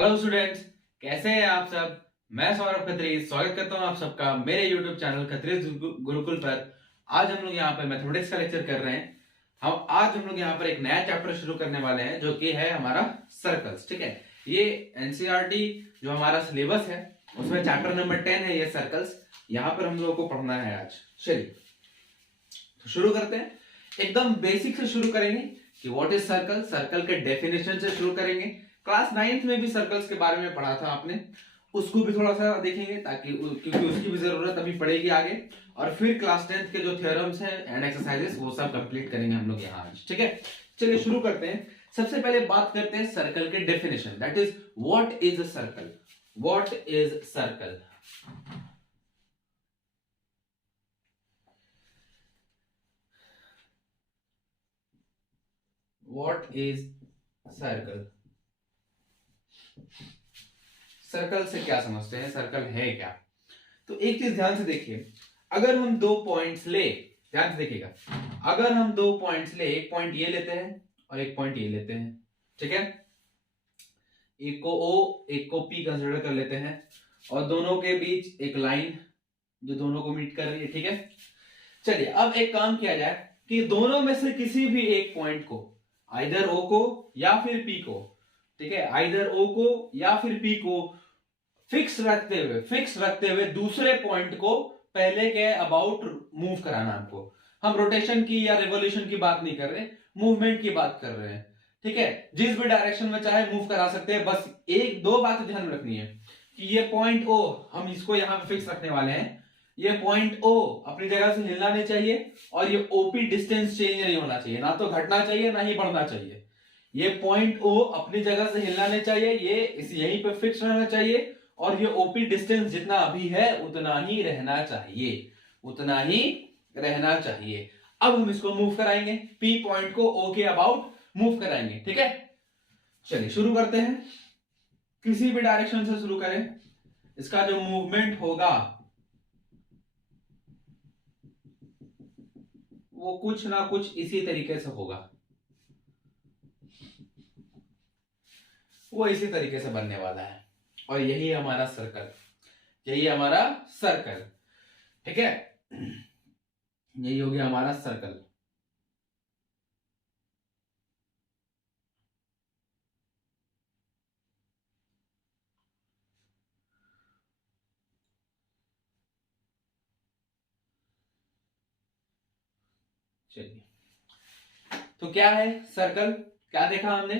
Hello students, कैसे हैं आप सब। मैं सौरभ खत्री स्वागत करता हूं आप सबका मेरे यूट्यूब चैनल खत्री गुरुकुल पर। आज हम लोग यहाँ पे मैथमेटिक्स का लेक्चर कर रहे हैं। आज हम लोग यहाँ पर एक नया चैप्टर शुरू करने वाले हैं जो कि है हमारा सर्कल्स। ठीक है, ये एनसीईआरटी जो हमारा सिलेबस है उसमें चैप्टर नंबर 10 है ये सर्कल्स। यहाँ पर हम लोगों को पढ़ना है आज। चलिए तो शुरू करते हैं। एकदम बेसिक से शुरू करेंगे कि व्हाट इज सर्कल। सर्कल के डेफिनेशन से शुरू करेंगे। क्लास 9th में भी सर्कल्स के बारे में पढ़ा था आपने, उसको भी थोड़ा सा देखेंगे ताकि क्योंकि उसकी भी जरूरत अभी पड़ेगी आगे। और फिर क्लास 10th के जो थ्योरम्स हैं एंड एक्सरसाइजेस वो सब कंप्लीट करेंगे हम लोग यहाँ आज। ठीक है, चलिए शुरू करते हैं। सबसे पहले बात करते हैं सर्कल के definition, that is what is a circle. What is circle. What is circle. Circle से क्या समझते हैं, सर्कल है क्या। तो एक चीज ध्यान से देखिए, अगर हम दो पॉइंट्स ले, ध्यान से देखिएगा, अगर हम दो पॉइंट्स ले, एक पॉइंट ये लेते हैं और एक पॉइंट ये लेते हैं, ठीक है, एक को O एक को P कंसिडर कर लेते हैं और दोनों के बीच एक लाइन जो दोनों को मीट कर रही है। ठीक है, चलिए अब एक काम किया जाए कि दोनों में से किसी भी एक पॉइंट को, आइदर O को या फिर P को, ठीक है, आइदर O को या फिर P को फिक्स रखते हुए दूसरे पॉइंट को पहले के अबाउट मूव कराना। आपको हम रोटेशन की या रिवॉल्यूशन की बात नहीं कर रहे, मूवमेंट की बात कर रहे हैं। ठीक है, जिस भी डायरेक्शन में चाहे मूव करा सकते हैं। बस एक दो बात ध्यान में रखनी है कि ये पॉइंट O हम इसको यहां पे फिक्स रखने वाले हैं। ये पॉइंट O अपनी जगह से हिलना नहीं चाहिए और ये OP डिस्टेंस चेंज नहीं होना चाहिए, ना तो घटना चाहिए ना ही बढ़ना चाहिए। ये पॉइंट O अपनी जगह से हिलना नहीं चाहिए, ये इस यहीं पे फिक्स रहना चाहिए और ये ओपी डिस्टेंस जितना अभी है उतना ही रहना चाहिए, उतना ही रहना चाहिए। अब हम इसको मूव कराएंगे, P पॉइंट को O के अबाउट मूव कराएंगे। ठीक है, चलिए शुरू करते हैं। किसी भी डायरेक्शन से शुरू करें, इसका जो मूवमेंट होगा वो कुछ ना कुछ इसी तरीके से होगा, वो इसी तरीके से बनने वाला है और यही हमारा सर्कल, यही हमारा सर्कल। ठीक है, यही हो गया हमारा सर्कल। चलिए तो क्या है सर्कल, क्या देखा हमने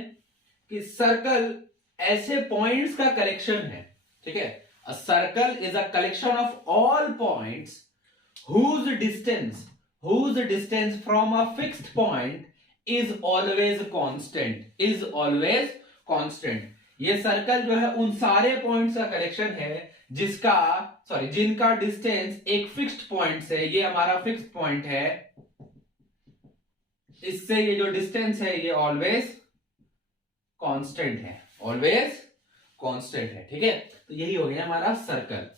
कि सर्कल ऐसे पॉइंट्स का कलेक्शन है। ठीक है, a circle is a collection of all points whose distance from a fixed point is always constant। ये सर्कल जो है उन सारे पॉइंट्स का कलेक्शन है जिनका डिस्टेंस एक फिक्स्ड पॉइंट से, ये हमारा फिक्स्ड पॉइंट है, इससे ये जो डिस्टेंस है ये ऑलवेज कांस्टेंट है, ऑलवेज कांस्टेंट है। ठीक है, तो यही हो गया हमारा circle.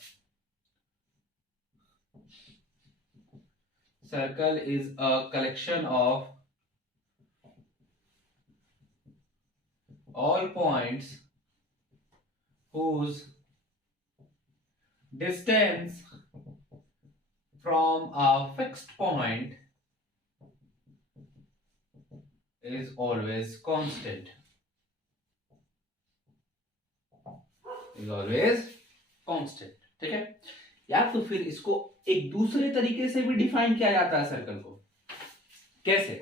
Circle is a collection of all points whose distance from a fixed point is always constant, is always constant। ठीक है, या तो फिर इसको एक दूसरे तरीके से भी डिफाइन किया जाता है सर्कल को। कैसे?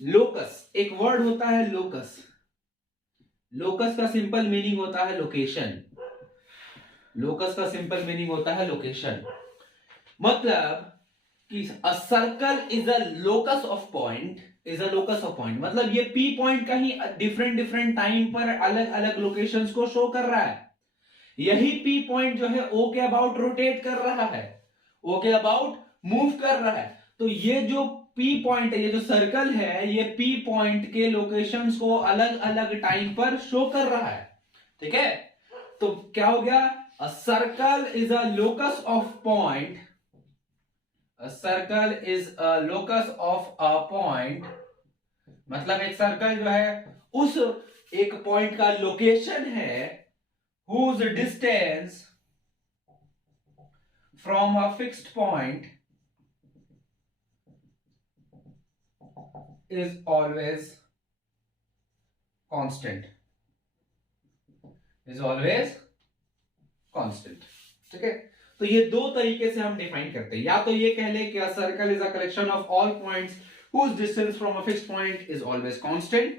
लोकस, एक वर्ड होता है लोकस। लोकस का सिंपल मीनिंग होता है लोकेशन। लोकस का सिंपल मीनिंग होता है लोकेशन। मतलब कि अ circle is a locus of point, मतलब ये P पॉइंट का ही डिफरेंट टाइम पर अलग अलग लोकेशंस को शो कर रहा है। यही P पॉइंट जो है O के अबाउट रोटेट कर रहा है, O के अबाउट मूव कर रहा है। तो ये जो P पॉइंट है, ये जो सर्कल है, ये P पॉइंट के लोकेशंस को अलग अलग टाइम पर शो कर रहा है। ठीक है, तो क्या हो गया, अ circle is a locus of point, a circle is a locus of a point, मतलब एक सर्कल जो है उस एक पॉइंट का लोकेशन है whose distance from a fixed point is always constant, is always constant। ठीक है, तो ये दो तरीके से हम डिफाइन करते हैं। या तो ये कह ले कि a circle is a collection of all points whose distance from a fixed point is always constant,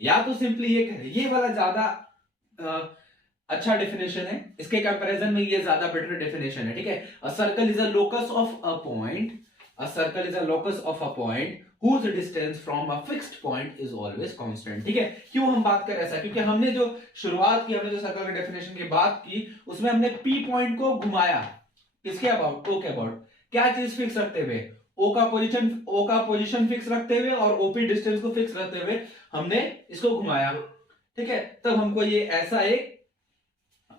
या तो सिंपली ये कह ले, ये वाला ज्यादा अच्छा डेफिनेशन है, इसके कंपैरिजन में ये ज्यादा बेटर डेफिनेशन है। ठीक है, a circle is a locus of a point, a circle is a locus of a point whose distance from a fixed point is always constant। ठीक है, क्यों हम बात कर रहे हैं ऐसा, क्योंकि हमने जो शुरुआत की, हमने जो सर्कल के डेफिनेशन की बात की, उसमें हमने P पॉइंट को घुमाया किसके अबाउट, O के अबाउट। क्या चीज फिक्स रखते हुए, O का पोजीशन फिक्स रखते हुए और OP डिस्टेंस को फिक्स रखते हुए हमने इसको घुमाया। ठीक है, तब हमको ये ऐसा एक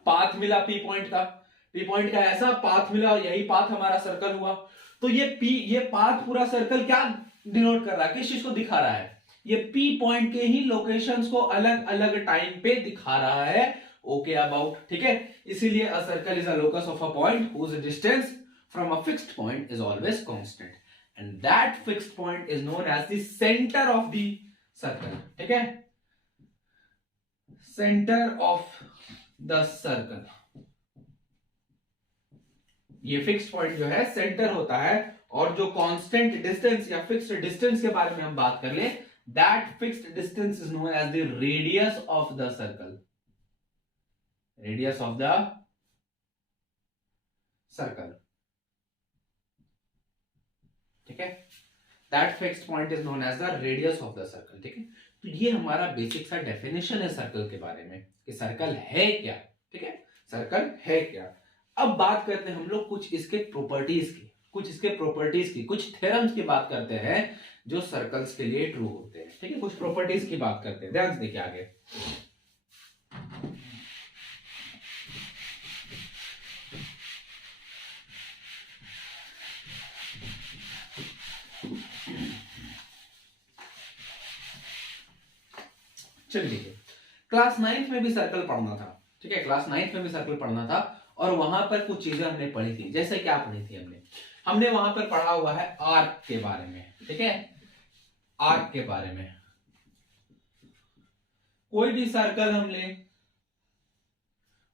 पाथ मिला पी पॉइंट का ऐसा पाथ मिला, और यही पाथ हमारा सर्कल हुआ। तो ये पाथ पूरा सर्कल क्या डिनोट कर रहा है, किस चीज को दिखा रहा है, ये पी पॉइंट के ही लोकेशंस को अलग अलग टाइम पे दिखा रहा है ओके अबाउट। ठीक है, इसीलिए a circle is a locus of a point whose distance from a fixed point is always constant, and that fixed point is known as the centre of the circle. ठीक है, centre of the circle, ये fixed point जो है centre होता है। और जो constant distance या फिक्स्ड डिस्टेंस के बारे में हम बात कर ले, that fixed distance is known as the radius of the circle, radius of the circle. ठीक है, that fixed point is known as the radius of the circle. ठीक है, तो ये हमारा बेसिक सा डेफिनेशन है सर्कल के बारे में कि सर्कल है क्या। ठीक है, सर्कल है क्या। अब बात करते हैं हम लोग कुछ इसके प्रॉपर्टीज की, कुछ थ्योरम्स की बात करते हैं जो सर्कल्स के लिए ट्रू होते हैं। ठीक है, कुछ प्रॉपर्टीज की बात करते हैं, ध्यान से देखिए आगे। चलिए, क्लास 9th में भी सर्कल पढ़ना था। ठीक है, क्लास 9th में भी सर्कल पढ़ना था, और वहां पर कुछ चीजें हमने पढ़ी थी। जैसे क्या पढ़ी थी हमने वहां पर पढ़ा हुआ है आर्क के बारे में। ठीक है, आर्क के बारे में, कोई भी सर्कल हम ले,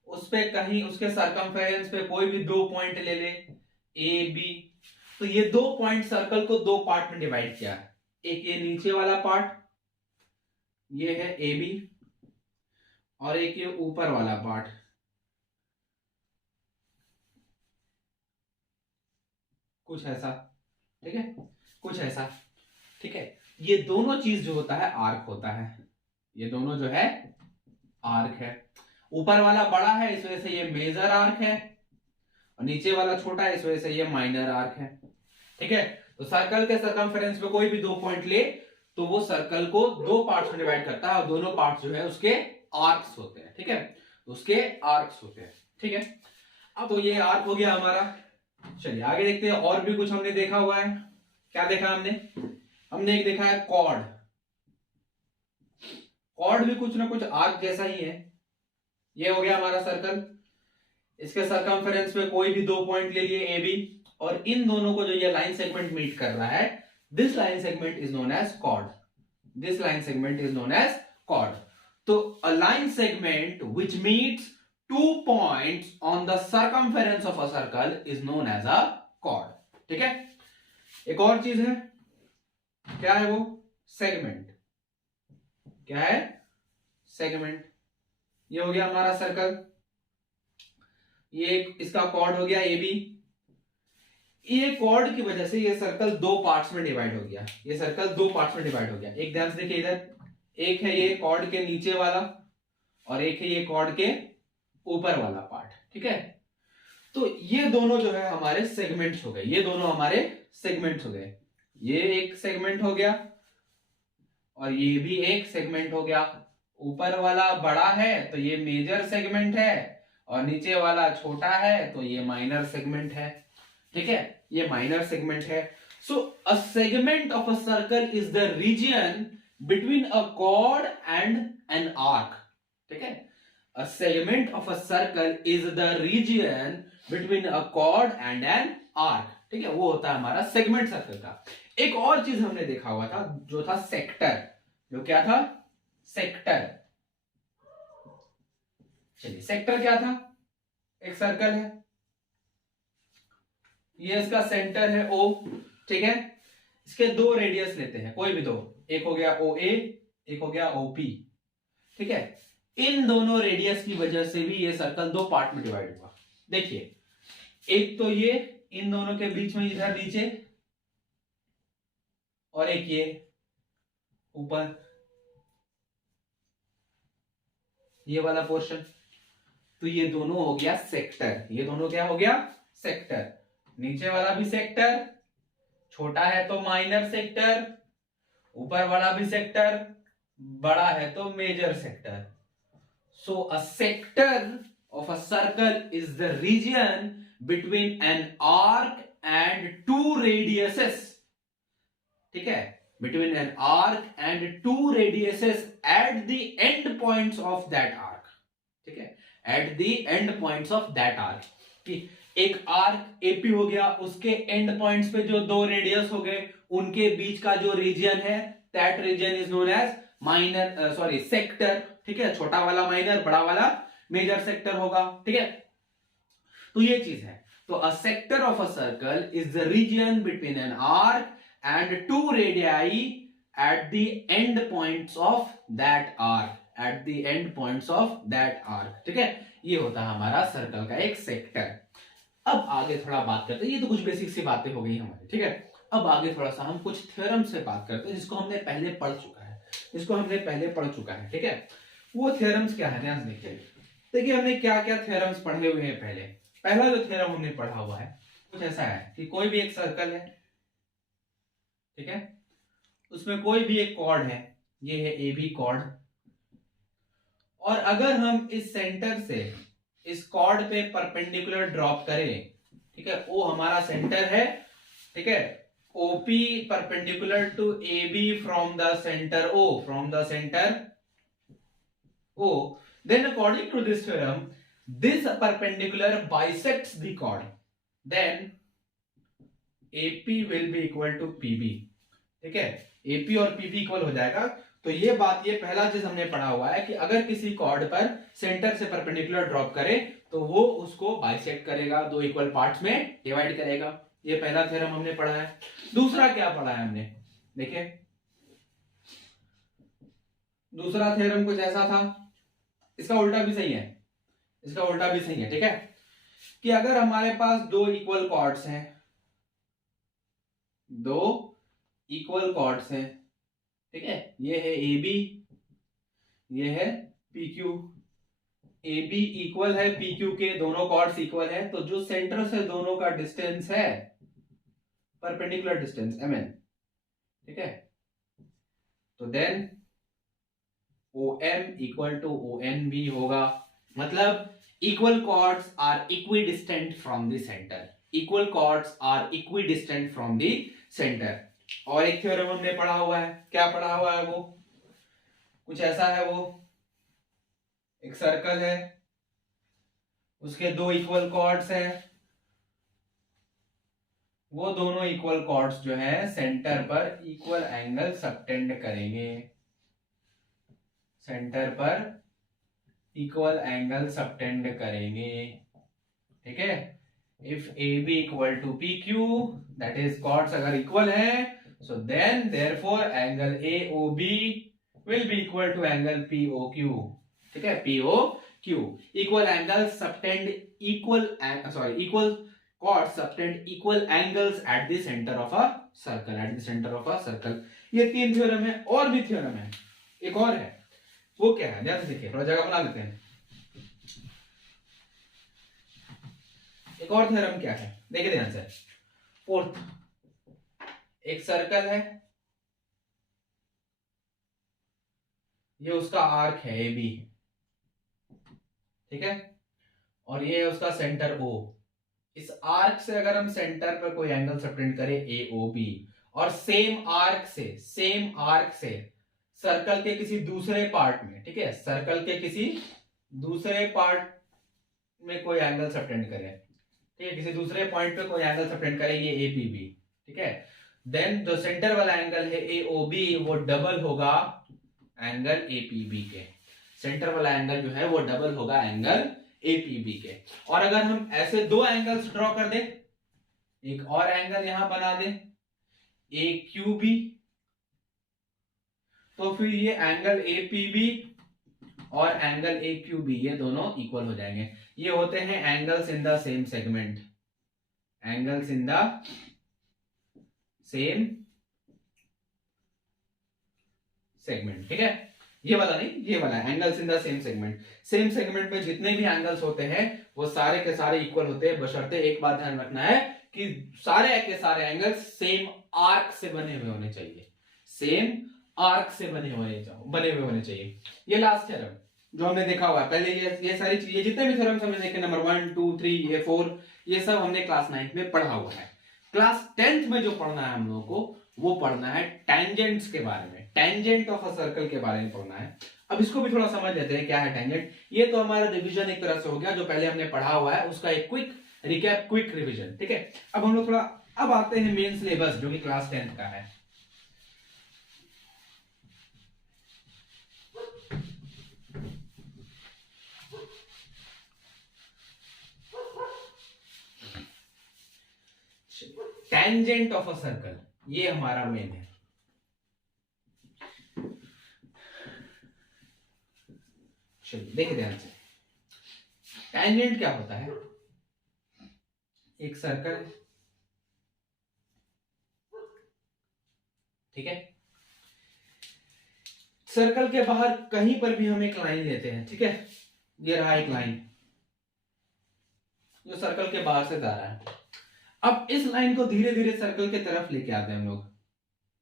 उस पे कहीं उसके सरकमफेरेंस पे कोई भी दो पॉइंट ले ले, ए बी, तो ये दो पॉइंट सर्कल को दो पार्ट में डिवाइड किया है। एक ये नीचे वाला पार्ट, ये है ए बी, और एक ये ऊपर वाला पार्ट, कुछ ऐसा। ठीक है, कुछ ऐसा। ठीक है, ये दोनों चीज जो होता है आर्क होता है, ये दोनों जो है आर्क है। ऊपर वाला बड़ा है, इस वजह से ये मेजर आर्क है, और नीचे वाला छोटा है, इस वजह से ये माइनर आर्क है। ठीक है, तो सर्कल के सरकमफेरेंस पे कोई भी दो पॉइंट ले तो वो सर्कल को दो पार्ट्स में डिवाइड करता है, और दोनों पार्ट्स जो है उसके आर्क्स होते हैं। ठीक है, तो उसके आर्क्स होते हैं। ठीक है, अब तो ये आर्क हो गया हमारा। चलिए आगे देखते हैं, और भी कुछ हमने देखा हुआ है। क्या देखा हमने एक देखा है कॉर्ड। कॉर्ड भी कुछ ना कुछ आर्क जैसा ही है। ये हो गया हमारा सर्कल, इसके सरकमफेरेंस पे कोई भी दो पॉइंट ले लिए ए बी, और इन दोनों को जो ये लाइन सेगमेंट मीट कर रहा है, this line segment is known as chord, this line segment is known as chord. तो a line segment which meets two points on the circumference of a circle is known as a chord. ठीक है, एक और चीज है, क्या है वो, सेगमेंट। क्या है, सेगमेंट। ये हो गया हमारा सर्कल, ये इसका कॉर्ड हो गया ए बी। ये कॉर्ड की वजह से ये सर्कल दो पार्ट्स में डिवाइड हो गया, ये सर्कल दो पार्ट्स में डिवाइड हो गया। एक ध्यान से देखिए, इधर एक है ये कॉर्ड के नीचे वाला, और एक है ये कॉर्ड के ऊपर वाला पार्ट। ठीक है, तो ये दोनों जो है हमारे सेगमेंट्स हो गए, ये दोनों हमारे सेगमेंट्स हो गए। ये एक सेगमेंट हो गया, और ये भी एक सेगमेंट हो गया। ऊपर वाला बड़ा है तो ये मेजर सेगमेंट है, और नीचे वाला छोटा है तो ये माइनर सेगमेंट है। ठीक है, ये माइनर सेगमेंट है। So a segment of a circle is the region between a chord and an arc. ठीक है, A segment of a circle is the region between a chord and an arc. ठीक है, वो होता है हमारा segment circle का। एक और चीज हमने देखा हुआ था जो था सेक्टर। जो क्या था? सेक्टर। चलिए, सेक्टर क्या था? एक सर्कल है, ये इसका सेंटर है O, ठीक है। इसके दो रेडियस लेते हैं, कोई भी दो, एक हो गया OA, एक हो गया OP, ठीक है। इन दोनों रेडियस की वजह से भी ये सर्कल दो पार्ट में डिवाइड हुआ। देखिए, एक तो ये इन दोनों के बीच में इधर नीचे, और एक ये ऊपर, ये वाला पोर्शन। तो ये दोनों हो गया सेक्टर। ये दोनों क्या हो गया? सेक्टर। नीचे वाला भी सेक्टर, छोटा है तो माइनर सेक्टर, ऊपर वाला भी सेक्टर, बड़ा है तो major sector. So a sector of a circle is the region between an arc and two radiuses, ठीक है, between an arc and two radiuses at the end points of that arc, ठीक है, at the end points of that arc। कि एक arc AP हो गया, उसके and points पे जो दो रेडियस हो गए, उनके बीच का जो रीजन है, that region is known as minor sector, ठीक है। छोटा वाला माइनर, बड़ा वाला मेजर सेक्टर होगा, ठीक है। तो ये चीज है। तो a sector of a circle is the region between an arc and two radii at the end points of that arc, at the end points of that arc, ठीक है। ये होता है हमारा सर्कल का एक सेक्टर। अब आगे थोड़ा बात करते हैं, ये तो कुछ बेसिक सी बातें हो गई हमारी, ठीक है। अब आगे थोड़ा सा हम कुछ थ्योरम से बात करते हैं, जिसको हमने पहले पढ़ चुका है, ठीक है। वो थ्योरम्स क्या है, ध्यान से देखिए। देखिए, हमने क्या क्या थ्योरम्स पढ़े हुए हैं पहले। पहला जो थ्योरम हमने पढ़ा हुआ है कुछ ऐसा है कि कोई भी एक सर्कल है, ठीक है, उसमें कोई भी एक कॉर्ड है, ये है AB कॉर्ड, और अगर हम इस सेंटर से इस कॉर्ड पे परपेंडिकुलर ड्रॉप करें, ठीक है, वो हमारा सेंटर है, ठीक है, OP perpendicular to AB from the centre O, then according to this theorem, this perpendicular bisects the chord, then AP will be equal to PB, ठीक है। AP और PB इक्वल हो जाएगा। तो ये पहला चीज हमने पढ़ा हुआ है कि अगर किसी कॉर्ड पर सेंटर से परपेंडिकुलर ड्रॉप करे तो वो उसको बाइसेक्ट करेगा, दो इक्वल पार्ट्स में डिवाइड करेगा। ये पहला थ्योरम हमने पढ़ा है। दूसरा क्या पढ़ा है हमने, देखिए, दूसरा थ्योरम कुछ ऐसा था, इसका उल्टा भी सही है, ठीक है, कि अगर हमारे पास दो इक्वल कॉर्ड्स हैं, ठीक है, ये है AB, ये है PQ। AB इक्वल है PQ के, दोनों कॉर्ड्स इक्वल है, तो जो सेंटर से दोनों का डिस्टेंस है, परपेंडिकुलर डिस्टेंस MN, ठीक है, तो then OM equal to ONB होगा। मतलब equal chords are equidistant from the centre. और एक थ्योरम हमने पढ़ा हुआ है, क्या पढ़ा हुआ है वो कुछ ऐसा है, वो एक सर्कल है, उसके दो इक्वल कॉर्ड्स हैं, वो दोनों इक्वल कॉर्ड्स जो है सेंटर पर इक्वल एंगल सबटेंड करेंगे, ठीक है। If AB equal to PQ, that is chords अगर इक्वल है, so then therefore angle AOB will be equal to angle POQ, ठीक है, POQ। Equal chords subtend equal angles at the center of a circle, ये तीन theorem है। और भी theorem है, एक और है, वो क्या है, ध्यान से देखिए, थोड़ा जगह बना लेते हैं। एक और थ्योरम क्या है, देखिए ध्यान से। फोर्थ, एक सर्कल है, ये उसका आर्क है AB, ठीक है, और ये है उसका सेंटर O। इस आर्क से अगर हम सेंटर पर कोई एंगल सबटेंड करें AOB, और सेम आर्क से सर्कल के किसी दूसरे पार्ट में, ठीक है, सर्कल के किसी दूसरे पार्ट में कोई एंगल सबटेंड करे, ठीक है, किसी दूसरे पॉइंट पे कोई एंगल सबटेंड करे, ये एपीबी, ठीक है, देन जो सेंटर वाला एंगल है एओबी वो डबल होगा एंगल एपीबी के। सेंटर वाला एंगल जो है वो डबल होगा एंगल एपीबी के। और अगर हम ऐसे दो एंगल्स ड्रॉ कर दे, एक और एंगल यहां बना दे ए क्यूबी, तो फिर ये एंगल एपीबी और एंगल ए क्यूबी ये दोनों इक्वल हो जाएंगे। ये होते हैं angles in the same segment, angles in the same segment, ठीक है, ये वाला नहीं, ये वाला angles in the same segment. Same segment में जितने भी एंगल्स होते हैं वो सारे के सारे इक्वल होते हैं, बशर्ते एक बात ध्यान रखना है कि सारे के सारे एंगल्स सेम आर्क से बने हुए होने चाहिए, सेम आर्क से बने हुए होने चाहिए। ये लास्ट थ्योरम जो हमने देखा हुआ है पहले, ये सारी चीजें जितने भी थ्योरम्स हमने देखे, नंबर 1 2 3 ये 4, ये सब हमने क्लास 9 में पढ़ा हुआ है। क्लास 10th में जो पढ़ना है हम लोगों को, वो पढ़ना है टेंजेंट्स के बारे में, टेंजेंट ऑफ अ सर्कल के बारे में पढ़ना है। अब इसको भी थोड़ा समझ लेते हैं क्या है टेंजेंट। ये तो हमारा रिवीजन एक तरह से हो गया, जो पहले हमने पढ़ा हुआ है उसका एक क्विक रिकैप, क्विक रिवीजन, ठीक है। अब हम लोग थोड़ा अब आते हैं मेन सिलेबस जो कि क्लास 10th का है। टेंजेंट ऑफ अ सर्कल ये हमारा मेन है। चलिए देखिए ध्यान से, टेंजेंट क्या होता है, एक सर्कल, ठीक है, सर्कल के बाहर कहीं पर भी हम एक लाइन लेते हैं, ठीक है, ये रहा एक लाइन जो सर्कल के बाहर से जा रहा है। अब इस लाइन को धीरे धीरे सर्कल के तरफ लेके आते हैं हम लोग,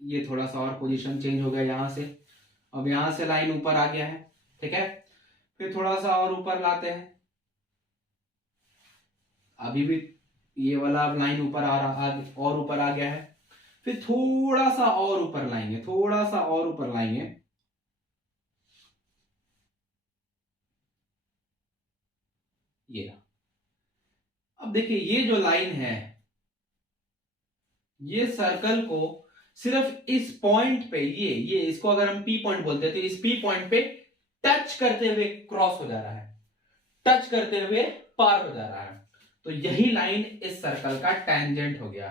ये थोड़ा सा और पोजीशन चेंज हो गया यहां से, अब यहां से लाइन ऊपर आ गया है, ठीक है, फिर थोड़ा सा और ऊपर लाते हैं, अभी भी ये वाला लाइन ऊपर आ रहा और ऊपर आ गया है, फिर थोड़ा सा और ऊपर लाएंगे, थोड़ा सा और ऊपर लाएंगे, ये रहा। अब देखिए ये जो लाइन है ये सर्कल को सिर्फ इस पॉइंट पे, ये इसको अगर हम पी पॉइंट बोलते हैं तो इस पी पॉइंट पे टच करते हुए क्रॉस हो जा रहा है, टच करते हुए पार हो जा रहा है, तो यही लाइन इस सर्कल का टेंजेंट हो गया,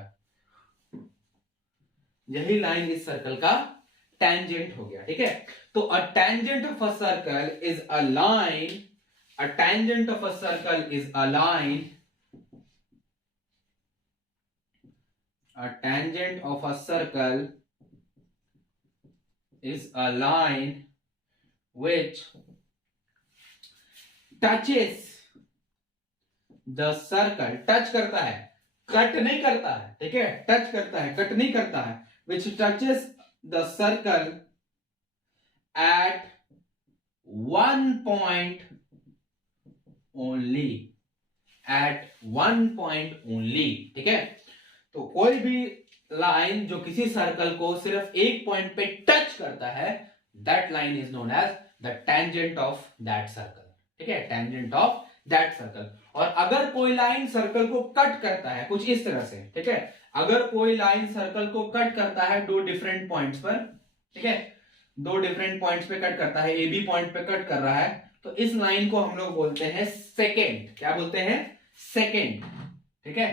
यही लाइन इस सर्कल का टेंजेंट हो गया, ठीक है। तो a tangent of a circle is a line, a tangent of a circle is a line, a tangent of a circle is a line which touches the circle, touch करता है, cut नहीं करता है, ठीक है, टच करता है, cut नहीं करता है, which touches the circle at one point only, at one point only, ठीक है। तो कोई भी लाइन जो किसी सर्कल को सिर्फ एक पॉइंट पे टच करता है, that line is known as the tangent of that circle, ठीक है, टेंजेंट ऑफ दैट सर्कल। और अगर कोई लाइन सर्कल को कट करता है कुछ इस तरह से, ठीक है, अगर कोई लाइन सर्कल को कट करता है दो डिफरेंट पॉइंट्स पर, ठीक है, दो डिफरेंट पॉइंट्स पे कट करता है, ए बी पॉइंट पे कट कर रहा है, तो इस लाइन को हम लोग बोलते हैं सेकेंड, क्या बोलते हैं, सेकेंड, ठीक है,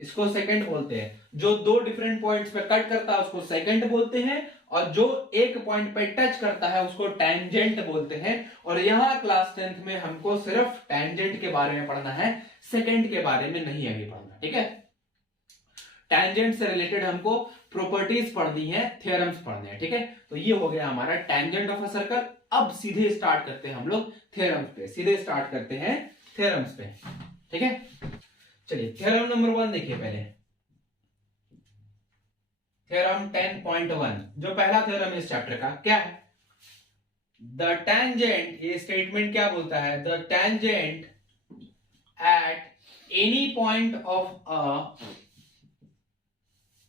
इसको सेकंड बोलते हैं। जो दो डिफरेंट पॉइंट्स पे कट करता है उसको सेकंड बोलते हैं, और जो एक पॉइंट पे टच करता है उसको टेंजेंट बोलते हैं। और यहां क्लास 10th में हमको सिर्फ टेंजेंट के बारे में पढ़ना है, सेकंड के बारे में नहीं अभी पढ़ना, ठीक है। टेंजेंट से रिलेटेड हमको प्रॉपर्टीज पढ़नी है, थ्योरम्स पढ़ने हैं, ठीक है। तो ये हो गया हमारा टेंजेंट ऑफ अ सर्कल। अब सीधे स्टार्ट करते हैं हम लोग थ्योरम्स पे, सीधे स्टार्ट करते हैं थ्योरम्स पे, ठीक है। चलिए थ्योरम नंबर 1 देखिए पहले, थ्योरम 10.1, जो पहला थ्योरम इस चैप्टर का क्या है, द टेंजेंट, ये स्टेटमेंट क्या बोलता है, the tangent at any point of a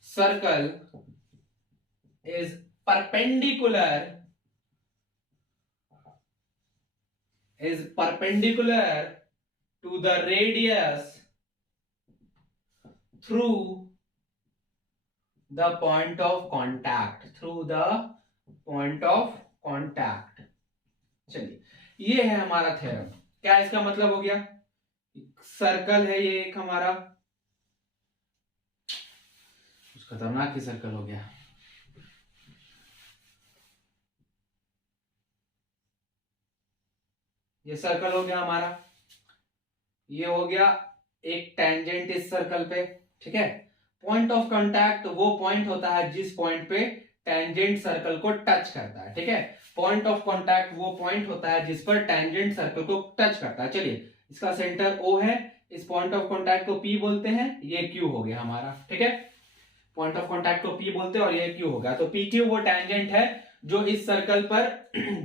circle is perpendicular is perpendicular to the radius through the point of contact, through the point of contact। चलिए, ये है हमारा थ्योरम। क्या इसका मतलब हो गया? सर्कल है ये एक हमारा, खतरनाक ही सर्कल हो गया। ये सर्कल हो गया हमारा, ये हो गया एक टेंजेंट इस सर्कल पे, ठीक है। पॉइंट ऑफ कांटेक्ट वो पॉइंट होता है जिस पॉइंट पे टेंजेंट सर्कल को टच करता है, ठीक है। पॉइंट ऑफ कांटेक्ट वो पॉइंट होता है जिस पर टेंजेंट सर्कल को टच करता है। चलिए, इसका सेंटर O है, इस पॉइंट ऑफ कांटेक्ट को P बोलते हैं, ये Q हो गया हमारा, ठीक है। पॉइंट ऑफ कांटेक्ट को P बोलते हैं और ये Q हो गया। तो PQ वो टेंजेंट है जो इस सर्कल पर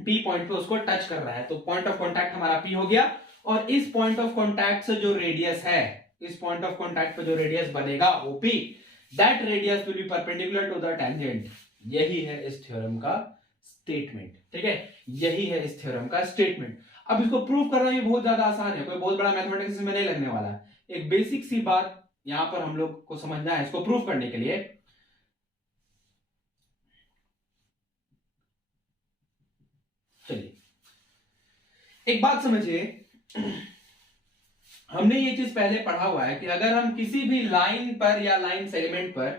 P पॉइंट पे उसको टच कर रहा है। तो पॉइंट ऑफ कांटेक्ट हमारा P हो गया, और इस पॉइंट ऑफ कांटेक्ट से जो रेडियस है, इस पॉइंट ऑफ कांटेक्ट पे जो रेडियस बनेगा OP, that radius will be perpendicular to the tangent. यही है इस थ्योरम का स्टेटमेंट, ठीक है। यही है इस थ्योरम का स्टेटमेंट। अब इसको प्रूव करना भी बहुत ज्यादा आसान है, कोई बहुत बड़ा मैथमेटिक्स में नहीं लगने वाला है। एक बेसिक सी बात यहां पर हम लोग को समझना है इसको प्रूव करने के लिए। चलिए, एक बात समझिए, हमने ये चीज पहले पढ़ा हुआ है कि अगर हम किसी भी लाइन पर या लाइन सेगमेंट पर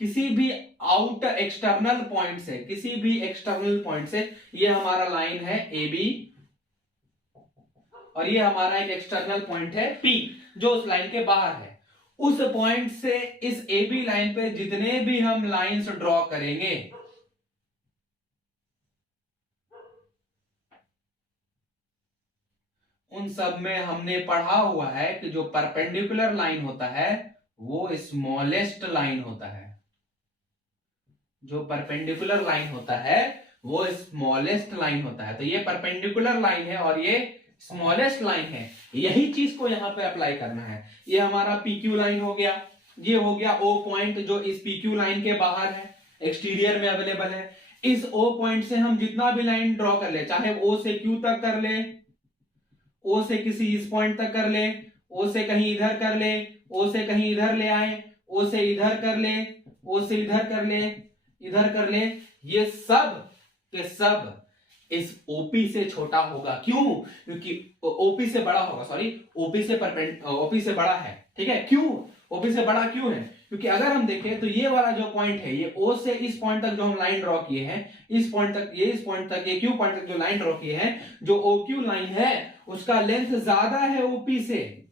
किसी भी आउटर एक्सटर्नल पॉइंट से, किसी भी एक्सटर्नल पॉइंट से, ये हमारा लाइन है AB और ये हमारा एक एक्सटर्नल पॉइंट है P जो उस लाइन के बाहर है, उस पॉइंट से इस AB लाइन पे जितने भी हम लाइंस ड्रॉ करेंगे, उन सब में हमने पढ़ा हुआ है कि जो परपेंडिकुलर लाइन होता है वो स्मॉलेस्ट लाइन होता है। जो परपेंडिकुलर लाइन होता है वो स्मॉलेस्ट लाइन होता है। तो ये परपेंडिकुलर लाइन है और ये स्मॉलेस्ट लाइन है। यही चीज को यहां पे अप्लाई करना है। ये हमारा PQ लाइन हो गया, ये हो गया O पॉइंट जो इस PQ लाइन के बाहर है, एक्सटीरियर में अवेलेबल है। इस O पॉइंट से हम जितना भी लाइन ड्रॉ कर ले, चाहे O से Q तक कर ले, O से किसी इस पॉइंट तक कर ले, O से कहीं इधर कर ले, O से कहीं इधर ले आए, O से इधर कर ले, O से इधर कर ले, इधर कर ले, ये सब के सब इस OP से छोटा होगा। क्यों? क्योंकि OP से बड़ा होगा, सॉरी, OP से बड़ा है, ठीक है। क्यों OP से बड़ा क्यों है? क्योंकि अगर हम देखें तो ये वाला जो पॉइंट है, ये O से इस पॉइंट तक जो हम लाइन ड्रॉ किए हैं, इस पॉइंट तक, ये इस पॉइंट तक, ये Q पॉइंट तक जो लाइन ड्रॉ किए हैं, जो OQ लाइन है उसका लेंथ ज्यादा है OP से।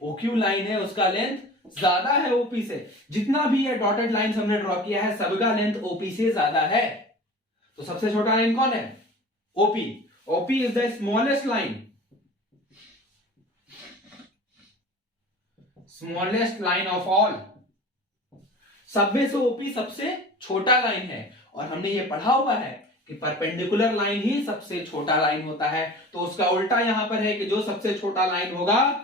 OQ लाइन है उसका लेंथ ज्यादा है OP से। जितना भी ये डॉटेड लाइंस हमने ड्रॉ किया है सबका लेंथ OP से ज्यादा है। तो सबसे छोटा लाइन कौन है? OP। OP is the smallest line, smallest line of all. सब में से OP सबसे छोटा लाइन है, और हमने ये पढ़ा हुआ है कि परपेंडिकुलर लाइन ही सबसे छोटा लाइन होता है। तो उसका उल्टा यहां पर है कि जो सबसे छोटा लाइन होगा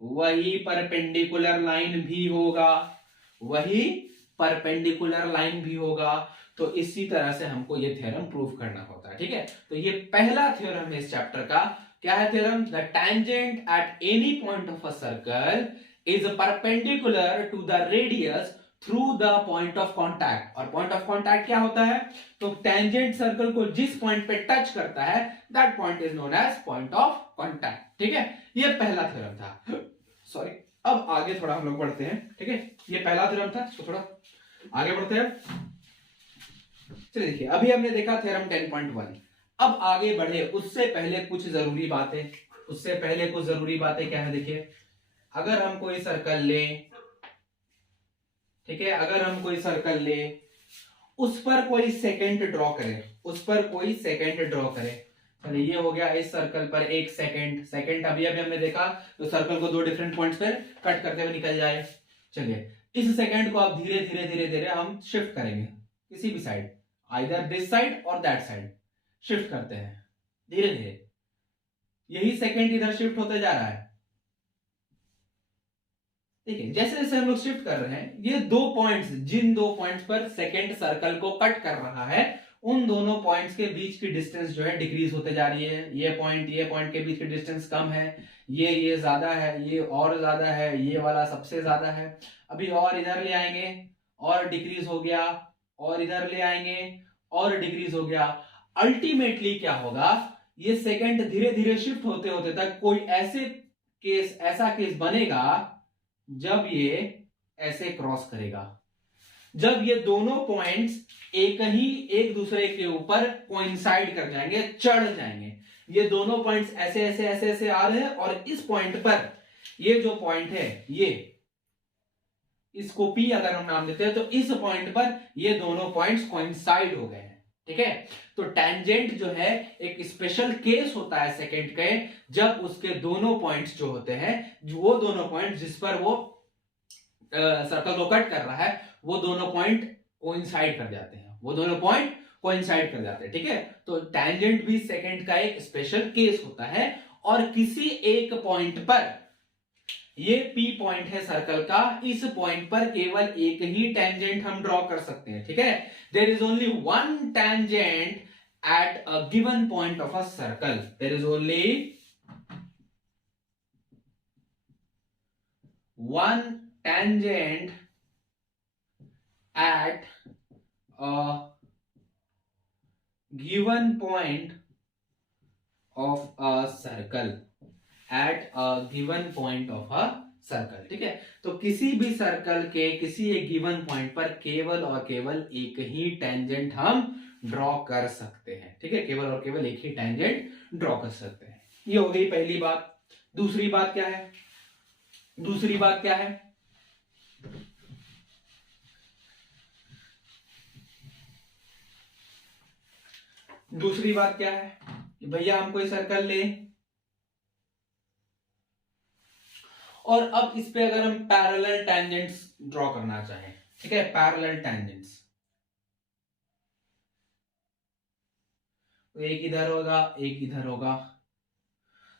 वही परपेंडिकुलर लाइन भी होगा, वही परपेंडिकुलर लाइन भी होगा। तो इसी तरह से हमको ये थ्योरम प्रूव करना होता है, ठीक है। तो ये पहला थ्योरम है इस चैप्टर का। क्या है theorem? The tangent at any point of a circle is perpendicular to the radius through the point of contact. और पॉइंट ऑफ कांटेक्ट क्या होता है? तो टेंजेंट सर्कल को जिस पॉइंट पे टच करता है that point is known as point of contact, ठीक है। ये पहला थ्योरम था, सॉरी। अब आगे थोड़ा हम लोग बढ़ते हैं, ठीक है। ये पहला थ्योरम था, इसको थोड़ा आगे बढ़ते हैं। चलिए देखिए, अभी हमने देखा थ्योरम 10.1। अब आगे बढ़े उससे पहले कुछ जरूरी बातें, क्या है देखिए। अगर हम कोई सर्कल ले, ठीक है, अगर हम कोई सर्कल ले, उस पर कोई सेकंड ड्रॉ करें, चलिए ये हो गया इस सर्कल पर एक सेकंड अभी हमने देखा तो सर्कल को 2 डिफरेंट पॉइंट्स पर कट करते हुए निकल जाए। चलिए इस सेकंड को आप धीरे धीरे हम शिफ्ट करेंगे किसी भी साइड, आइदर दिस साइड और दैट साइड शिफ्ट करते हैं धीरे धीरे। यही सेकंड इधर शिफ्ट होते जा रहा है, देखिए जैसे जैसे हम लोग शिफ्ट कर रहे हैं, ये 2 पॉइंट्स, जिन 2 पॉइंट्स पर सेकंड सर्कल को कट कर रहा है उन दोनों पॉइंट्स के बीच की डिस्टेंस जो है डिक्रीज होते जा रही है। ये पॉइंट के बीच की डिस्टेंस कम है, ये ज्यादा है, ये और ज्यादा है, ये वाला सबसे ज्यादा है। अभी और इधर ले आएंगे और डिक्रीज हो गया, और इधर ले आएंगे और डिक्रीज हो गया। अल्टीमेटली क्या होगा, ये सेकंड धीरे धीरे शिफ्ट होते होते तक कोई ऐसा केस बनेगा जब ये ऐसे क्रॉस करेगा, जब ये दोनों पॉइंट्स एक दूसरे के ऊपर कोइंसाइड कर जाएंगे, चढ़ जाएंगे। ये दोनों पॉइंट्स ऐसे ऐसे ऐसे ऐसे आ रहे हैं और इस पॉइंट पर, ये जो पॉइंट है, ये इसको P अगर हम नाम देते हैं, तो इस पॉइंट पर ये दोनों पॉइंट्स कोइंसाइड हो गए हैं। ठीक है, तो टेंजेंट जो है एक स्पेशल केस होता है सेकंड के, जब उसके दोनों पॉइंट्स जो होते हैं, वो दोनों पॉइंट्स जिस पर वो सर्कल को कट कर रहा है, वो दोनों पॉइंट कोइंसाइड कर जाते हैं, वो दोनों पॉइंट कोइंसाइड कर जाते हैं। ठीक है, तो टेंजेंट भी सेकंड का एक स्पेशल केस होता है। और किसी एक पॉइंट पर, ये P पॉइंट है सर्कल का, इस पॉइंट पर केवल एक ही टेंजेंट हम ड्रॉ कर सकते हैं। ठीक है, there is only one tangent at a given point of a circle, there is only one tangent at a given point of a circle, at a given point of a circle. ठीक है, तो किसी भी circle के किसी एक given point पर केवल और केवल एक ही टेंजेंट हम ड्रॉ कर सकते हैं। ठीक है, केवल और केवल एक ही टेंजेंट ड्रॉ कर सकते हैं। ये हो गई पहली बात। दूसरी बात क्या है, दूसरी बात क्या है, दूसरी बात क्या है, भैया हम कोई सर्कल ले और अब इस पे अगर हम पैरेलल टेंजेंट्स ड्रॉ करना चाहें। ठीक है, पैरेलल टेंजेंट्स, एक इधर होगा एक इधर होगा,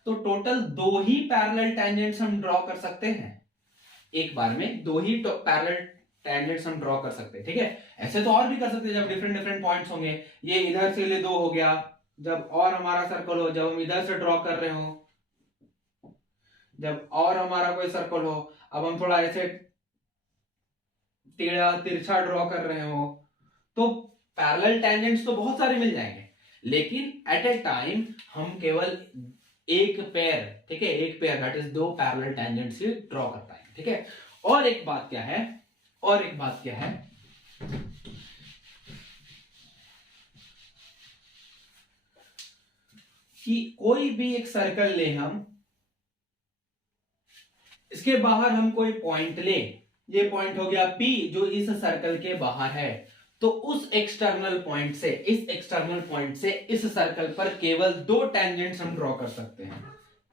तो टोटल दो ही पैरेलल टेंजेंट्स हम ड्रॉ कर सकते हैं एक बार में, दो ही पैरेलल टेंजेंट्स हम ड्रॉ कर सकते हैं। ठीक है, ऐसे तो और भी कर सकते हैं जब डिफरेंट डिफरेंट पॉइंट्स होंगे। ये इधर से ले दो हो गया, जब और हमारा सर्कल हो, जब हम इधर से ड्रॉ कर रहे हो, जब और हमारा कोई सर्कल हो, अब हम थोड़ा ऐसे टेढ़ा तिरछा ड्रॉ कर रहे हो, तो पैरेलल टेंजेंट्स तो बहुत सारे मिल जाएंगे, लेकिन एट ए टाइम हम केवल एक पेयर, ठीक है, एक पेयर दैट इज दो पैरेलल टेंजेंट्स ही ड्रॉ कर पाएंगे। ठीक है, और एक बात क्या है, और एक बात क्या है कि कोई भी एक सर्कल ले हम, इसके बाहर हम कोई पॉइंट ले, ये पॉइंट हो गया P जो इस सर्कल के बाहर है, तो उस एक्सटर्नल पॉइंट से, इस एक्सटर्नल पॉइंट से इस सर्कल पर केवल दो टेंजेंट्स हम ड्रॉ कर सकते हैं,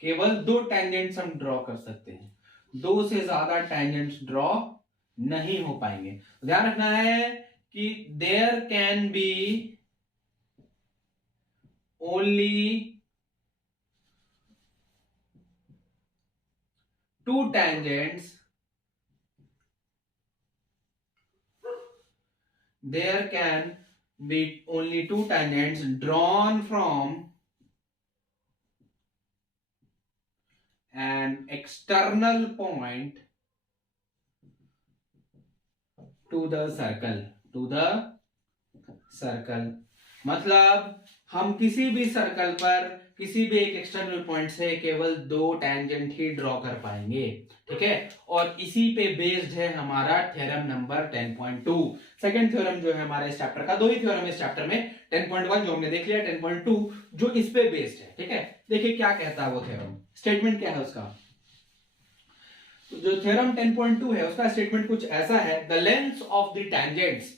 केवल दो टेंजेंट्स हम ड्रॉ कर सकते हैं, दो से ज्यादा टेंजेंट्स ड्रॉ नहीं हो पाएंगे। ध्यान रखना है कि there can be only two tangents, there can be only two tangents drawn from an external point to the circle, to the circle। मतलब हम किसी भी सर्कल पर किसी भी एक एक्सटर्नल पॉइंट से केवल दो टेंजेंट ही ड्रॉ कर पाएंगे। ठीक है, और इसी पे बेस्ड है हमारा थ्योरम नंबर 10.2। सेकंड थ्योरम जो है हमारे इस चैप्टर का, दो ही थ्योरम है इस चैप्टर में, 10.1 जो हमने देख लिया, 10.2 जो इस पे बेस्ड है। ठीक है, देखिए क्या कहता है वो थ्योरम, स्टेटमेंट क्या है उसका। तो जो थ्योरम 10.2 है उसका स्टेटमेंट कुछ ऐसा है, the length of the tangents,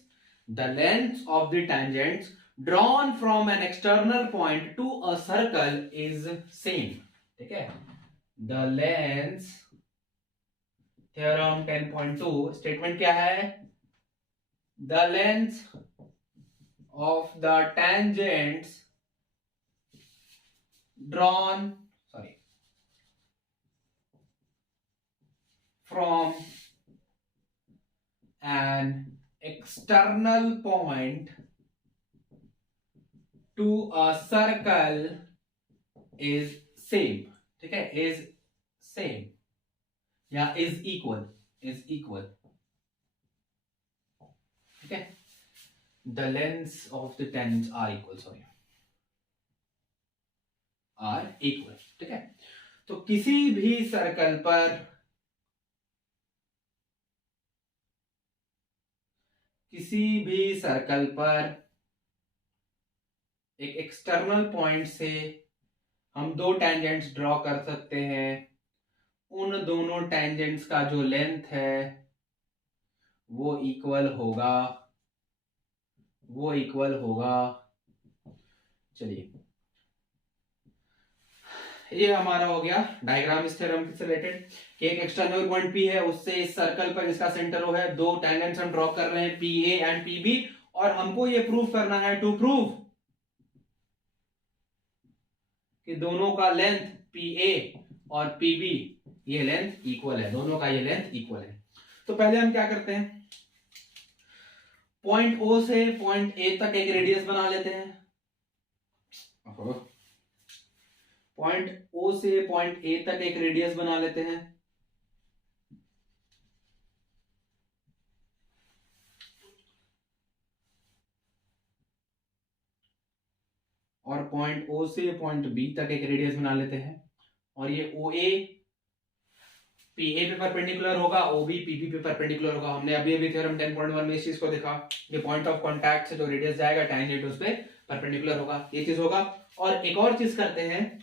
the length of the tangents drawn from an external point to a circle is same। ठीक है, the length, theorem 10.2 स्टेटमेंट क्या है, the length of the tangents drawn from an external point to a circle is same, ठीक है, is same या is equal, ठीक है, the length of the tangents are equal, sorry are equal, ठीक है। तो किसी भी सर्कल पर एक एक्सटर्नल पॉइंट से हम दो टेंजेंट्स ड्रॉ कर सकते हैं। उन दोनों टेंजेंट्स का जो लेंथ है वो इक्वल होगा, चलिए ये हमारा हो गया डायग्राम इस थ्योरम से रिलेटेड कि एक एक्सटर्नल पॉइंट P है, उससे इस सर्कल पर जिसका सेंटर O है दो टेंजेंट्स हम ड्रॉ कर रहे हैं PA एंड PB, और हमको ये प्रूव करना है, टू प्रूव कि दोनों का लेंथ PA और PB ये लेंथ इक्वल है, दोनों का ये लेंथ इक्वल है। तो पहले हम क्या करते हैं, पॉइंट O से पॉइंट A तक एक रेडियस बना लेते हैं। पॉइंट O से पॉइंट A तक एक रेडियस बना लेते हैं। और पॉइंट O से पॉइंट B तक एक रेडियस बना लेते हैं। और ये OA PA पे परपेंडिकुलर होगा, OB PB पे परपेंडिकुलर होगा। हमने अभी थ्योरम 10.1 में इस चीज को देखा, ये पॉइंट ऑफ कांटेक्ट से जो रेडियस जाएगा टेंजेंट उस पे परपेंडिकुलर होगा, ये चीज होगा। और एक और चीज करते हैं,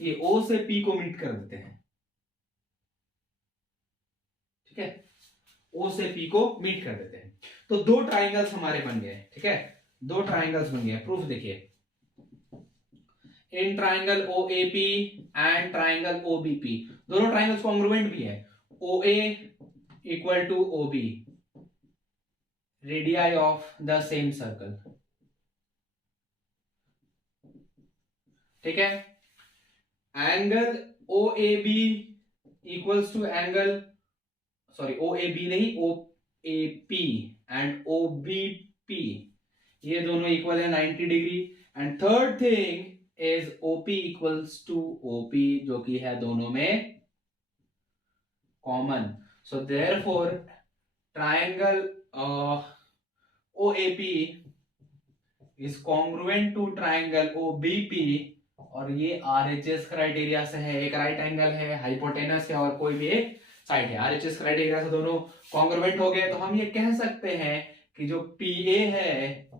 ये O से P को मीट कर देते हैं, ठीक है, O से P को मीट कर देते हैं। तो दो ट्राइंगल्स हमारे बन गए, ठीक है, दो ट्राइंगल्स बन गए। प्रूफ देखिए, in triangle OAP and triangle OBP दोनों ट्राइंगल्स कॉन्ग्रुएंट भी है। OA equal to OB, radii of the same circle, ठीक है। Angle OAB equals to angle, sorry OAB नहीं, OAP एंड OBP ये दोनों इक्वल है 90 degree. And third thing is OP equals to OP जो कि है दोनों में common. So therefore triangle OAP is congruent to triangle OBP, और ये RHS क्राइटेरिया से है, एक राइट एंगल है, हाइपोटेनस है और कोई भी एक साइड है, RHS क्राइटेरिया से दोनों कॉन्ग्रुएंट हो गए। तो हम ये कह सकते हैं कि जो PA है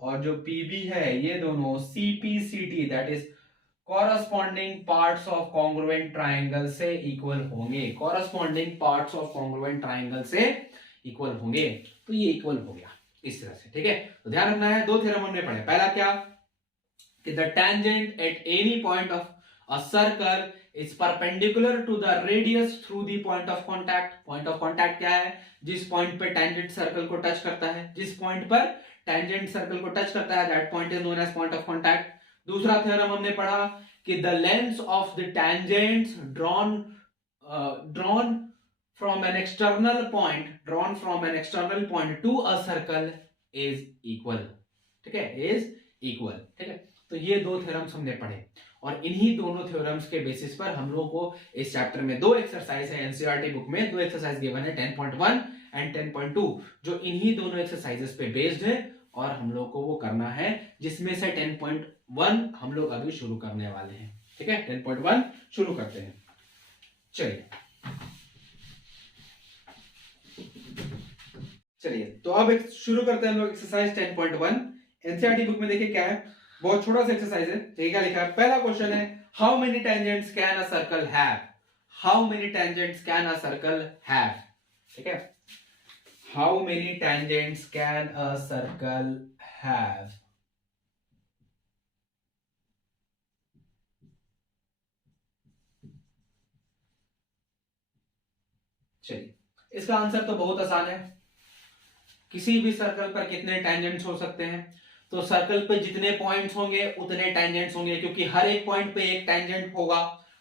और जो PB है ये दोनों CPCT that is corresponding parts of congruent triangle से इक्वल होंगे, corresponding parts of congruent triangle से इक्वल होंगे। तो ये इक्वल हो गया इस तरह से, ठीक है। तो ध्यान रखना है, दो थ्योरम हमने पढ़े। पहला क्या कि the tangent at any point of a circle is perpendicular to the radius through the point of contact. Point of contact क्या है, जिस पॉइंट पे टेंजेंट सर्कल को टच करता है, जिस पॉइंट पर टेंजेंट सर्कल को टच करता है that point is known as point of contact. दूसरा थ्योरम हमने पढ़ा कि the length of the tangents drawn from an external point to a circle is equal, ठीक है, is equal, ठीक है। तो ये दो थ्योरम्स हमने पढ़े, और इन्हीं दोनों थ्योरम्स के बेसिस पर हम लोगों को इस चैप्टर में दो एक्सरसाइज है, एनसीईआरटी बुक में दो एक्सरसाइज गिवन है 10.1 एंड 10.2 जो इन्हीं दोनों एक्सरसाइजेस पे बेस्ड है, और हम लोग को वो करना है, जिसमें से 10.1 हम लोग अभी शुरू करने वाले हैं, ठीक है। 10.1 शुरू करते हैं, चलिए तो अब शुरू करते हैं हम लोग एक्सरसाइज 10.1। एनसीईआरटी बुक में देखिए क्या है, बहुत छोटा सा एक्सरसाइज है। देखिए क्या लिखा है, पहला क्वेश्चन है how many tangents can a circle have, how many tangents can a circle have, ठीक है, how many tangents can a circle have. चलिए इसका आंसर तो बहुत आसान है, किसी भी सर्कल पर कितने टेंजेंट्स हो सकते हैं, तो सर्कल पे जितने पॉइंट्स होंगे उतने टेंजेंट्स होंगे, क्योंकि हर एक पॉइंट पे एक टेंजेंट होगा,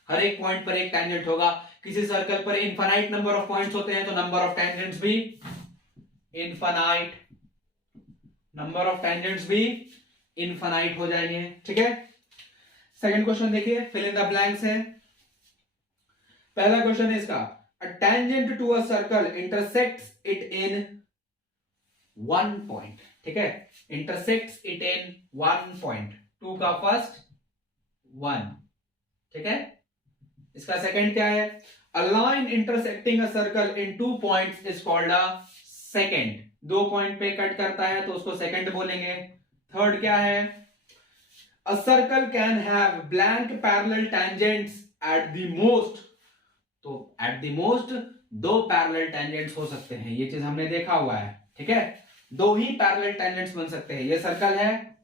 हर एक पॉइंट पर एक टेंजेंट होगा। किसी सर्कल पर इनफाइनाइट नंबर ऑफ पॉइंट्स होते हैं तो नंबर ऑफ टेंजेंट्स भी इनफाइनाइट, नंबर ऑफ टेंजेंट्स भी इनफाइनाइट हो जाएंगे। ठीक है, सेकंड क्वेश्चन देखिए, फिल इन द ब्लैंक्स है। पहला क्वेश्चन है इसका, a tangent to a circle intersects it in 1 point. ठीक है, इंटरसेक्ट्स इट इन 1 पॉइंट, 2 का फर्स्ट 1। ठीक है, इसका सेकंड क्या है, a line intersecting a circle in 2 points is called a secant. 2 point पे कट करता है तो उसको सेकंड बोलेंगे। थर्ड क्या है, a circle can have blank parallel tangents at the most. तो at the most 2 parallel tangents हो सकते हैं, ये चीज हमने देखा हुआ है। ठीक है, 2 ही पैरेलल टेंजेंट्स बन सकते हैं। ये सर्कल है,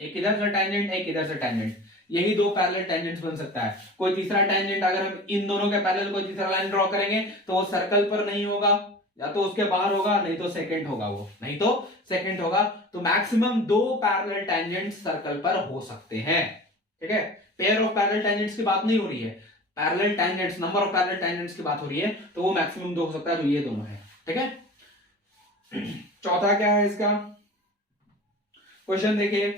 एक इधर से टेंजेंट, एक इधर से टेंजेंट, यही 2 पैरेलल टेंजेंट्स बन सकता है। कोई तीसरा टेंजेंट अगर हम इन दोनों के पैरेलल कोई तीसरा लाइन ड्रॉ करेंगे तो वो सर्कल पर नहीं होगा, या तो उसके बाहर होगा, नहीं तो सेकंड होगा, वो नहीं तो सेकंड होगा। तो मैक्सिमम 2 पैरेलल टेंजेंट्स सर्कल पर हो सकते हैं। ठीक है, पेयर ऑफ पैरेलल टेंजेंट्स की बात नहीं हो रही है, parallel tangents, number of parallel tangents की बात हो रही है, तो वो मैक्सिमम 2 हो सकता है, तो ये दोनों है। ठीक है, चौथा क्या है इसका क्वेश्चन देखिए,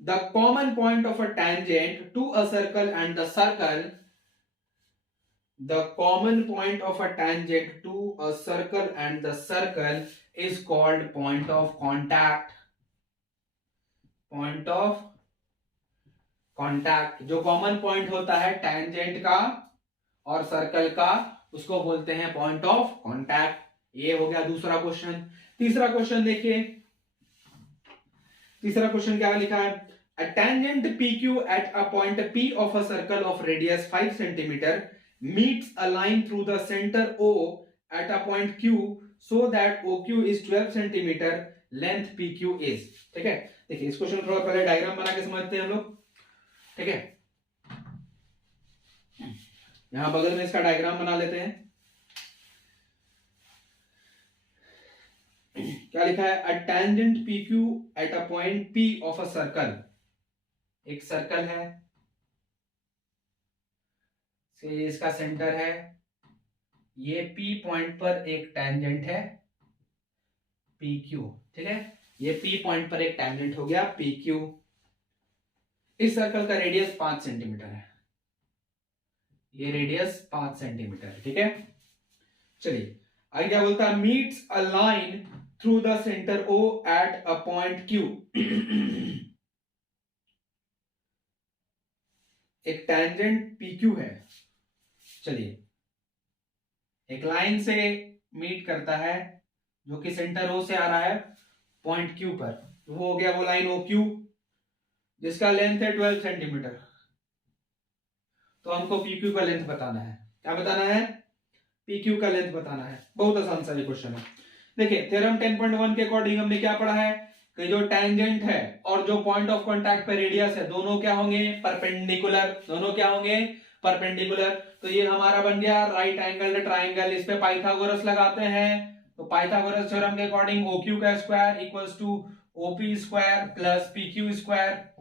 the common point of a tangent to a circle and the circle, the common point of a tangent to a circle and the circle is called point of contact। point of contact, जो common point होता है tangent का और circle का, उसको बोलते हैं point of contact. ये हो गया दूसरा क्वेश्चन। तीसरा क्वेश्चन देखिए, तीसरा क्वेश्चन क्या लिखा है, a tangent PQ at a point P of a circle of radius 5 cm meets a line through the center O at a point Q so that OQ is 12 cm, length PQ is। ठीक है, देखिए इस question को थोड़ा पहले diagram बना के समझते हैं हम लोग। ठीक है, यहां बगल में इसका डायग्राम बना लेते हैं। क्या लिखा है, a tangent PQ at a point P of a circle. एक सर्कल है, इसका सेंटर है, ये P पॉइंट पर एक टेंजेंट है PQ। ठीक है, ये P पॉइंट पर एक टेंजेंट हो गया PQ। इस सर्कल का रेडियस 5 सेंटीमीटर है, ये रेडियस 5 सेंटीमीटर। ठीक है, चलिए आगे क्या बोलता है, meets a line through the centre O at a point Q। एक टेंजेंट PQ है, चलिए एक लाइन से मीट करता है जो कि सेंटर O से आ रहा है पॉइंट Q पर, वो हो गया वो लाइन OQ जिसका लेंथ है 12 सेंटीमीटर। तो हमको PQ का लेंथ बताना है। क्या बताना है, PQ का लेंथ बताना है। बहुत आसान सा ये क्वेश्चन है। देखिए थ्योरम 10.1 के अकॉर्डिंग हमने क्या पढ़ा है कि जो टेंजेंट है और जो पॉइंट ऑफ कांटेक्ट पे रेडियस है, दोनों क्या होंगे, परपेंडिकुलर। दोनों क्या होंगे, परपेंडिकुलर। तो ये हमारा बन गया राइट एंगल ट्राइंगल। इस पे पाइथागोरस लगाते हैं, तो पाइथागोरस थ्योरम के अकॉर्डिंग OQ का square equals to OP square plus PQ square.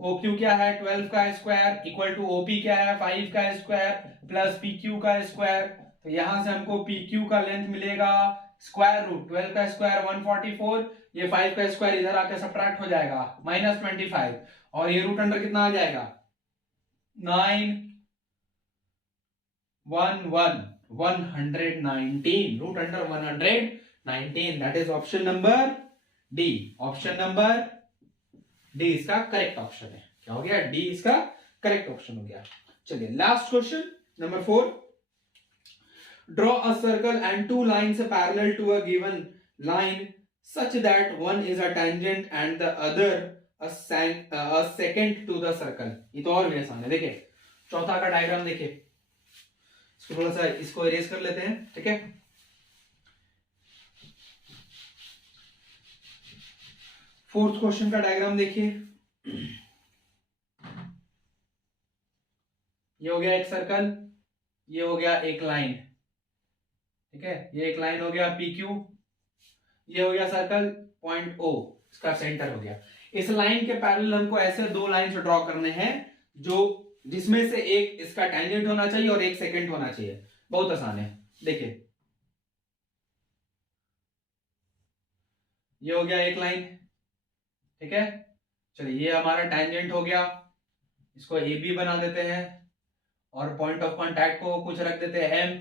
OQ क्या है 12 का स्क्वायर इक्वल टू OP क्या है 5 का स्क्वायर प्लस PQ का स्क्वायर। तो यहां से हमको PQ का लेंथ मिलेगा स्क्वायर रूट 12 का स्क्वायर 144, ये 5 का स्क्वायर इधर आके सब्ट्रैक्ट हो जाएगा -25, और ये रूट अंडर कितना आ जाएगा 119, root under 119। That is option number D. Option number D इसका करेक्ट ऑप्शन है। क्या हो गया, डी इसका करेक्ट ऑप्शन हो गया। चलिए last question number 4, draw a circle and 2 lines parallel to a given line such that one is a tangent and the other a secant to the circle। ये तो और भी आसान है। देखिए चौथा का डायग्राम देखिए, इसको थोड़ा सा इसको इरेज कर लेते हैं। ठीक है, फोर्थ क्वेश्चन का डायग्राम देखिए, ये हो गया एक सर्कल, ये हो गया एक लाइन। ठीक है, ये एक लाइन हो गया PQ, ये हो गया सर्कल पॉइंट O, इसका सेंटर हो गया। इस लाइन के पैरेलल हमको ऐसे 2 लाइंस ड्रॉ करने हैं जो जिसमें से एक इसका टेंजेंट होना चाहिए और एक सेकंड होना चाहिए। बहुत आसान है। देखिए ये हो गया एक लाइन, ठीक है। चलिए ये हमारा टैंजेंट हो गया, इसको ए बी बना देते हैं और पॉइंट ऑफ कांटेक्ट को कुछ रख देते हैं एम,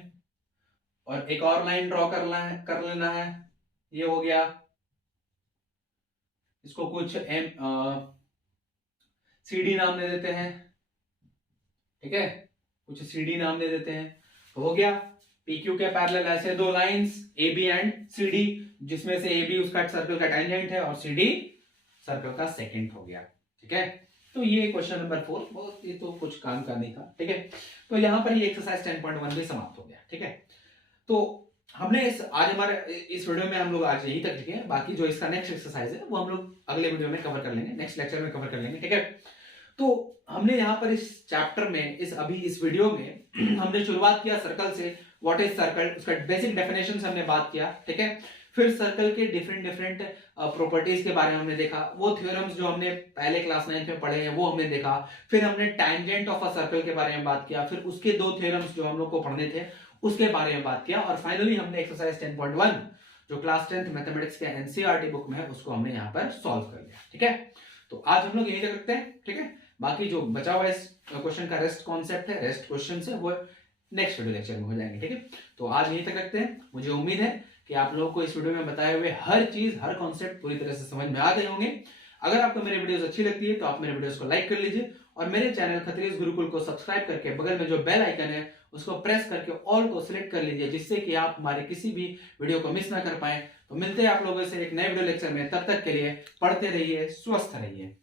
और एक और लाइन ड्रॉ कर लेना है, ये हो गया, इसको कुछ एम सी डी नाम दे देते हैं, ठीक है, कुछ सी डी नाम दे देते हैं, तो हो गया पी क्यू के पैरेलल ऐसे दो lines A B and C D, जिसमें से ए बी उसका सर्कल का टैंजेंट है और सी डी सर्कल का सेकेंड हो गया, ठीक है। तो ये क्वेश्चन नंबर 4 बहुत, ये तो कुछ काम का नहीं था, ठीक है। तो यहां पर ये एक्सरसाइज 10.1 भी समाप्त हो गया, ठीक है। तो हमने आज हमारे इस वीडियो में हम लोग आज यही तक लिखे हैं, बाकी जो इसका नेक्स्ट एक्सरसाइज है वो हम लोग अगले वीडियो में कवर कर लेंगे, नेक्स्ट लेक्चर में कवर कर लेंगे, ठीक है। तो हमने यहाँ पर इस चैप्टर में इस वीडियो में हमने शुरुआत किया सर्कल से, व्हाट इज सर्कल, उसका बेसिक डेफिनेशन से हमने बात किया, ठीक है। फिर सर्कल के डिफरेंट प्रॉपर्टीज के बारे में हमने देखा, वो थ्योरम्स जो हमने पहले क्लास 9 में पढ़े हैं वो हमने देखा। फिर हमने टैंजेंट ऑफ अ सर्कल के बारे में बात किया, फिर उसके दो थ्योरम्स जो हम लोग को पढ़ने थे उसके बारे में बात किया, और फाइनली हमने एक्सरसाइज 10.1 जो क्लास 10th मैथमेटिक्स के एनसीईआरटी बुक में है उसको हमने यहाँ पर सॉल्व कर लिया, ठीक है। तो आज हम लोग यही तक रखते हैं, ठीक है। बाकी जो बचा हुआ इस क्वेश्चन का रेस्ट कॉन्सेप्ट है, रेस्ट क्वेश्चन है, वो नेक्स्ट वीडियो लेक्चर में हो जाएंगे, ठीक है। तो आज यहीं तक रखते हैं। मुझे उम्मीद है कि आप लोगों को इस वीडियो में बताए हुए हर चीज, हर कॉन्सेप्ट पूरी तरह से समझ में आ गए होंगे। अगर आपको मेरे वीडियोस अच्छी लगती है तो आप मेरे वीडियोस को लाइक कर लीजिए, और मेरे चैनल खतरीज गुरुकुल को सब्सक्राइब करके बगल में जो बेल आइकन है उसको प्रेस करके ऑल को सिलेक्ट कर लीजिए, जिससे कि आप हमारे किसी भी वीडियो को मिस ना कर पाए। तो मिलते हैं आप लोगों से एक नए वीडियो लेक्चर में, तब तक के लिए पढ़ते रहिए, स्वस्थ रहिए।